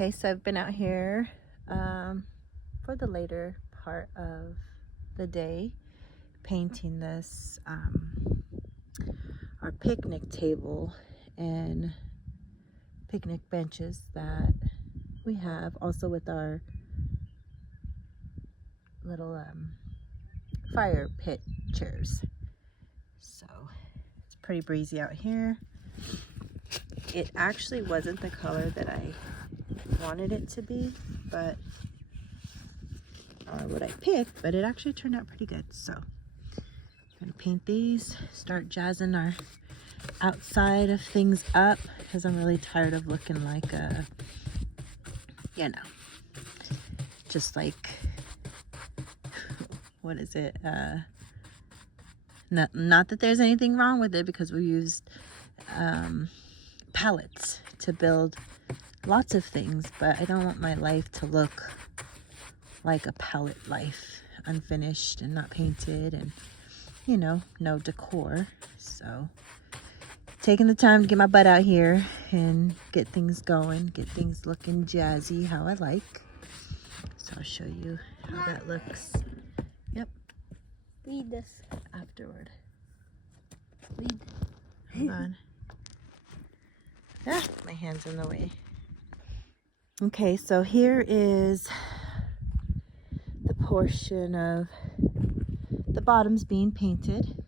Okay, so I've been out here for the later part of the day painting this our picnic table and picnic benches that we have, also with our little fire pit chairs. So it's pretty breezy out here. It actually wasn't the color that I wanted it to be, but or what I picked, but it actually turned out pretty good. So I'm gonna paint these, start jazzing our outside of things up, because I'm really tired of looking like a, you know, just like, what is it, not that there's anything wrong with it, because we used pallets to build lots of things, but I don't want my life to look like a palette life, unfinished and not painted, and you know, no decor. So taking the time to get my butt out here and get things going, get things looking jazzy how I like. So I'll show you how that looks. Yep. Read this. Afterward. Read. Hold on. Ah, my hand's in the way. Okay, so here is the portion of the bottoms being painted.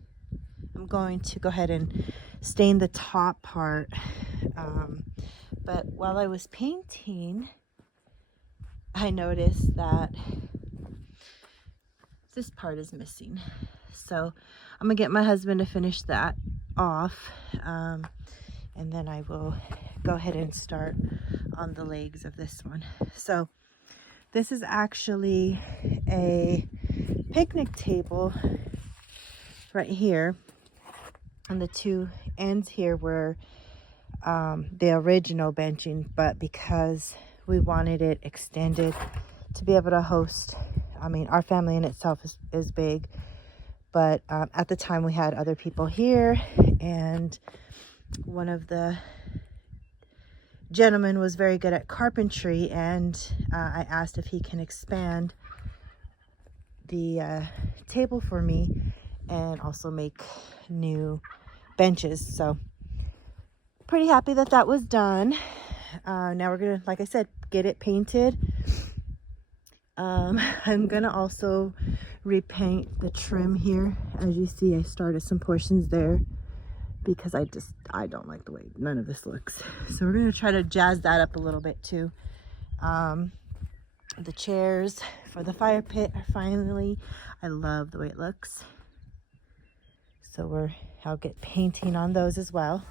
I'm going to go ahead and stain the top part. But while I was painting, I noticed that this part is missing. So I'm gonna get my husband to finish that off. And then I will go ahead and start on the legs of this one. So this is actually a picnic table right here, and the two ends here were the original benching, but because we wanted it extended to be able to host, I mean, our family in itself is big, but at the time we had other people here, and one of the gentlemen was very good at carpentry, and I asked if he can expand the table for me and also make new benches. So pretty happy that that was done. Now we're gonna, like I said, get it painted. I'm gonna also repaint the trim here. As you see, I started some portions there because I don't like the way none of this looks. So we're gonna try to jazz that up a little bit too. The chairs for the fire pit are finally, I love the way it looks. So I'll get painting on those as well.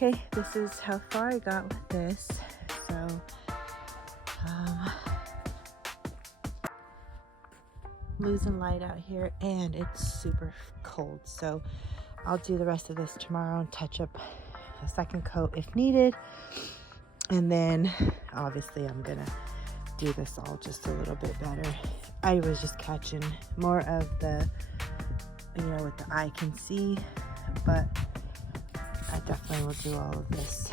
Okay, this is how far I got with this. So, losing light out here, and it's super cold. So I'll do the rest of this tomorrow and touch up a second coat if needed. And then obviously I'm gonna do this all just a little bit better. I was just catching more of the, you know, what the eye can see, but I definitely will do all of this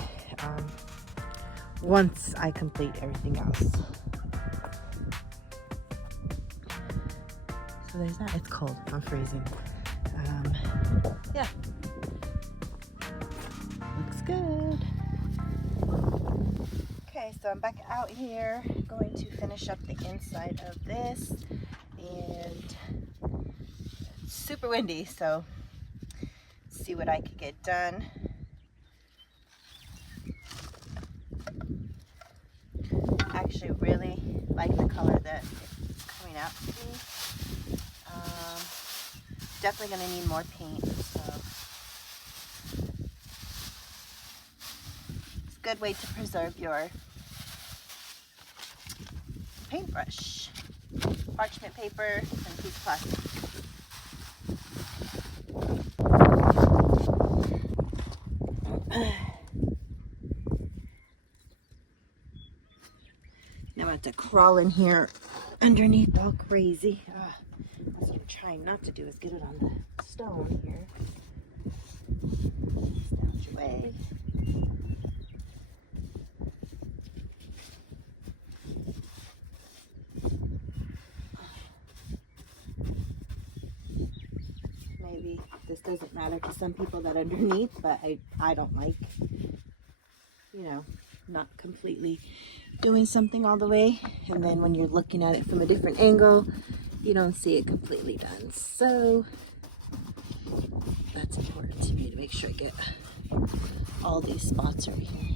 once I complete everything else. So there's that. It's cold. I'm freezing. Yeah. Looks good. Okay, so I'm back out here going to finish up the inside of this, and it's super windy, so let's see what I could get done. I actually really like the color that it's coming out to be. definitely going to need more paint. So it's a good way to preserve your paintbrush. Parchment paper and a piece of plastic. Now I have to crawl in here underneath all crazy. That's what I'm trying not to do, is get it on the stone here. Just out your way. Maybe this doesn't matter to some people that underneath, but I don't like, you know, not completely doing something all the way, and then when you're looking at it from a different angle, you don't see it completely done. So that's important to me, to make sure I get all these spots right here.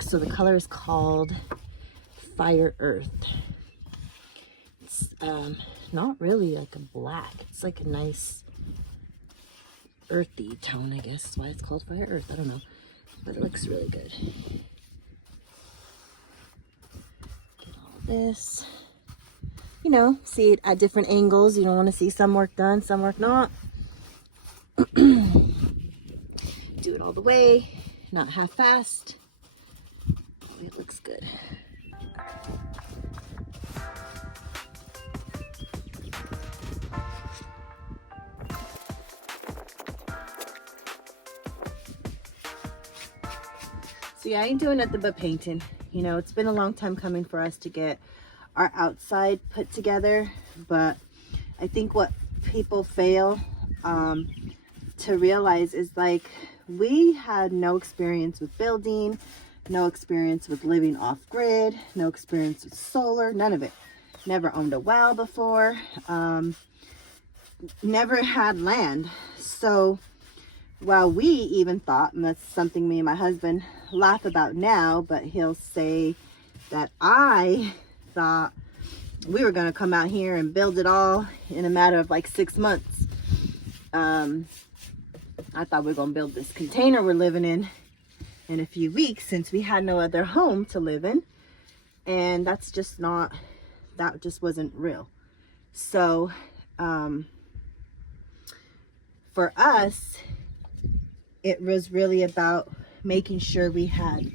So the color is called Fire Earth. It's not really like a black, it's like a nice earthy tone, I guess. That's why it's called Fire Earth. I don't know, but it looks really good. Get all this, you know, see it at different angles. You don't want to see some work done, some work not. Do it all the way, not half-assed. It looks good. So yeah, I ain't doing nothing but painting. You know, it's been a long time coming for us to get our outside put together, but I think what people fail to realize is, like, we had no experience with building, no experience with living off grid, no experience with solar, none of it. Never owned a well before, never had land. So while we even thought, and that's something me and my husband laugh about now, but he'll say that I thought we were going to come out here and build it all in a matter of like 6 months. I thought we were going to build this container we're living in a few weeks, since we had no other home to live in. And that's just not, that just wasn't real. So for us, it was really about making sure we had,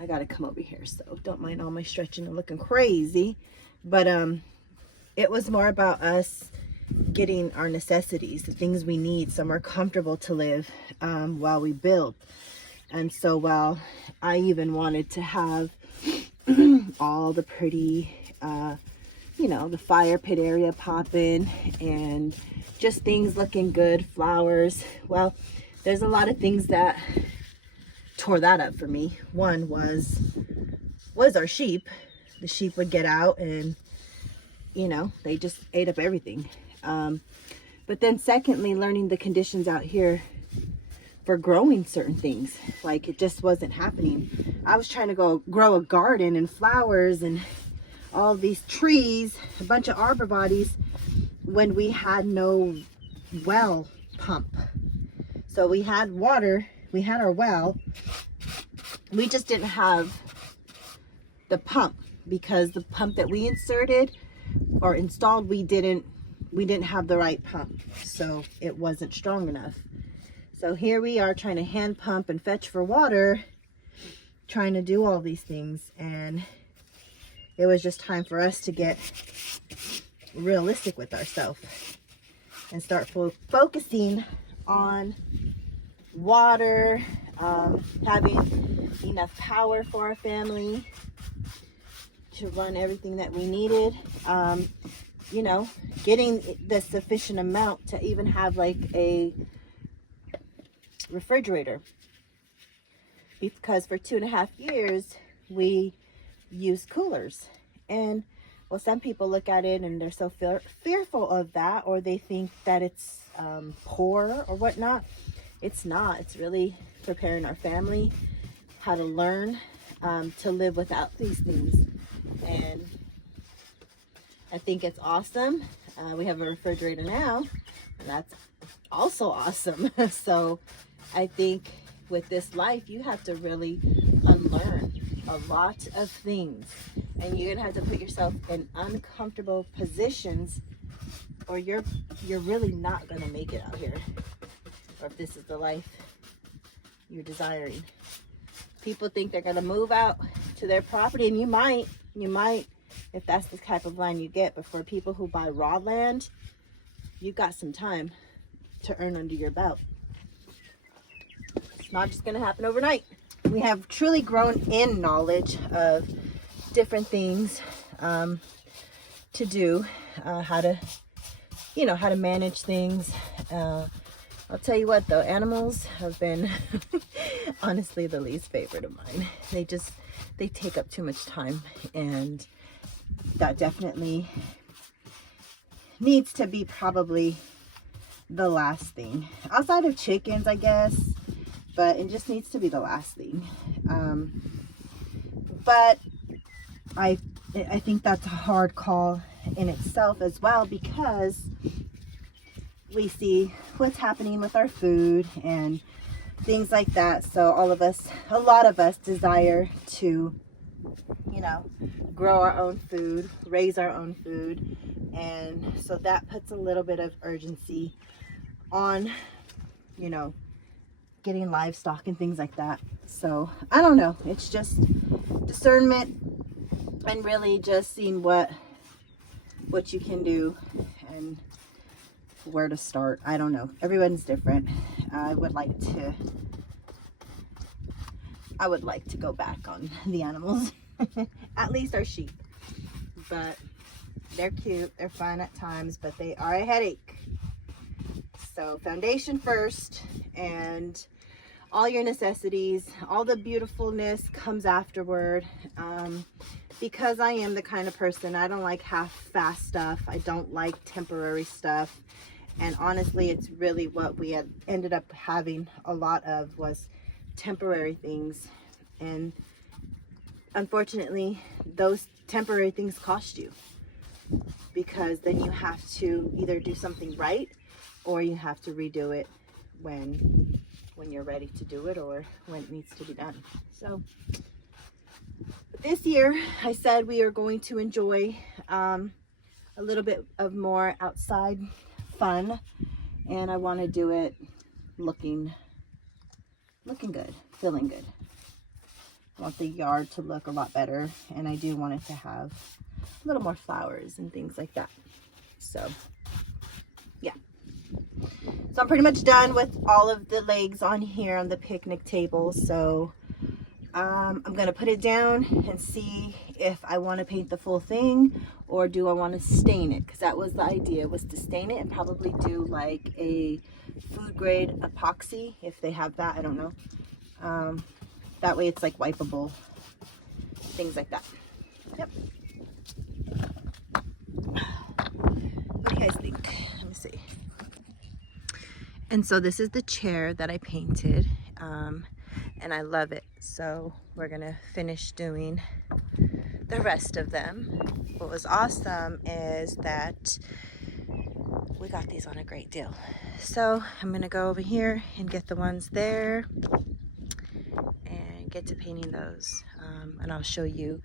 I gotta come over here, so don't mind all my stretching and looking crazy, but it was more about us getting our necessities, the things we need, somewhere comfortable to live while we build. And so while I even wanted to have all the pretty you know, the fire pit area popping and just things looking good, flowers, well, there's a lot of things that tore that up for me. One was our sheep. The sheep would get out and, you know, they just ate up everything. But then secondly, learning the conditions out here for growing certain things. Like, it just wasn't happening. I was trying to go grow a garden and flowers and all these trees, a bunch of arborvitaes, when we had no well pump. So we had water, we had our well, we just didn't have the pump, because the pump that we inserted or installed, we didn't have the right pump, so it wasn't strong enough. So here we are trying to hand pump and fetch for water, trying to do all these things, and it was just time for us to get realistic with ourselves and start focusing on water, having enough power for our family to run everything that we needed, you know, getting the sufficient amount to even have like a refrigerator, because for 2.5 years we used coolers. And well, some people look at it and they're so fearful of that, or they think that it's poor or whatnot. It's not. It's really preparing our family how to learn to live without these things. And I think it's awesome. We have a refrigerator now, and that's also awesome. So I think with this life, you have to really unlearn a lot of things, and you're gonna have to put yourself in uncomfortable positions, or you're really not gonna make it out here, or if this is the life you're desiring. People think they're gonna move out to their property, and you might if that's the type of land you get, but for people who buy raw land, you've got some time to earn under your belt. It's not just gonna happen overnight. We have truly grown in knowledge of different things to do, how to manage things. I'll tell you what though, animals have been honestly the least favorite of mine. They take up too much time, and that definitely needs to be probably the last thing. Outside of chickens, I guess, but it just needs to be the last thing. But I think that's a hard call in itself as well, because we see what's happening with our food and things like that. So a lot of us desire to, grow our own food, raise our own food. And so that puts a little bit of urgency on, getting livestock and things like that. So I don't know. It's just discernment and really just seeing what you can do and where to start. I don't know. Everyone's different. I would like to go back on the animals. At least our sheep. But they're cute, they're fun at times, but they are a headache. So foundation first, and all your necessities, all the beautifulness comes afterward. Because I am the kind of person, I don't like half-fast stuff. I don't like temporary stuff. And honestly, it's really what we had ended up having a lot of was temporary things. And unfortunately, those temporary things cost you, because then you have to either do something right, or you have to redo it when you're ready to do it, or when it needs to be done. So this year I said we are going to enjoy a little bit of more outside fun, and I want to do it looking good, feeling good. I want the yard to look a lot better, and I do want it to have a little more flowers and things like that. So yeah, so I'm pretty much done with all of the legs on here on the picnic table. So I'm gonna put it down and see if I want to paint the full thing, or do I want to stain it, because that was the idea, was to stain it and probably do like a food grade epoxy if they have that. I don't know. That way it's like wipeable, things like that. Yep. What do you guys think? Let me see. And so this is the chair that I painted, and I love it. So we're gonna finish doing the rest of them. What was awesome is that we got these on a great deal. So I'm gonna go over here and get the ones there and get to painting those. And I'll show you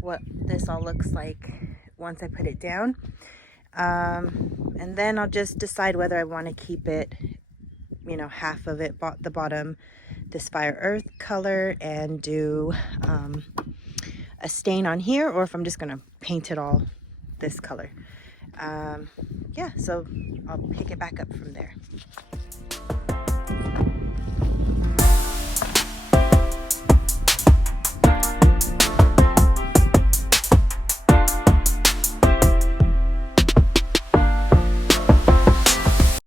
what this all looks like once I put it down. And then I'll just decide whether I want to keep it, half of it, the bottom, this fire earth color, and do a stain on here, or if I'm just gonna paint it all this color. Yeah, so I'll pick it back up from there.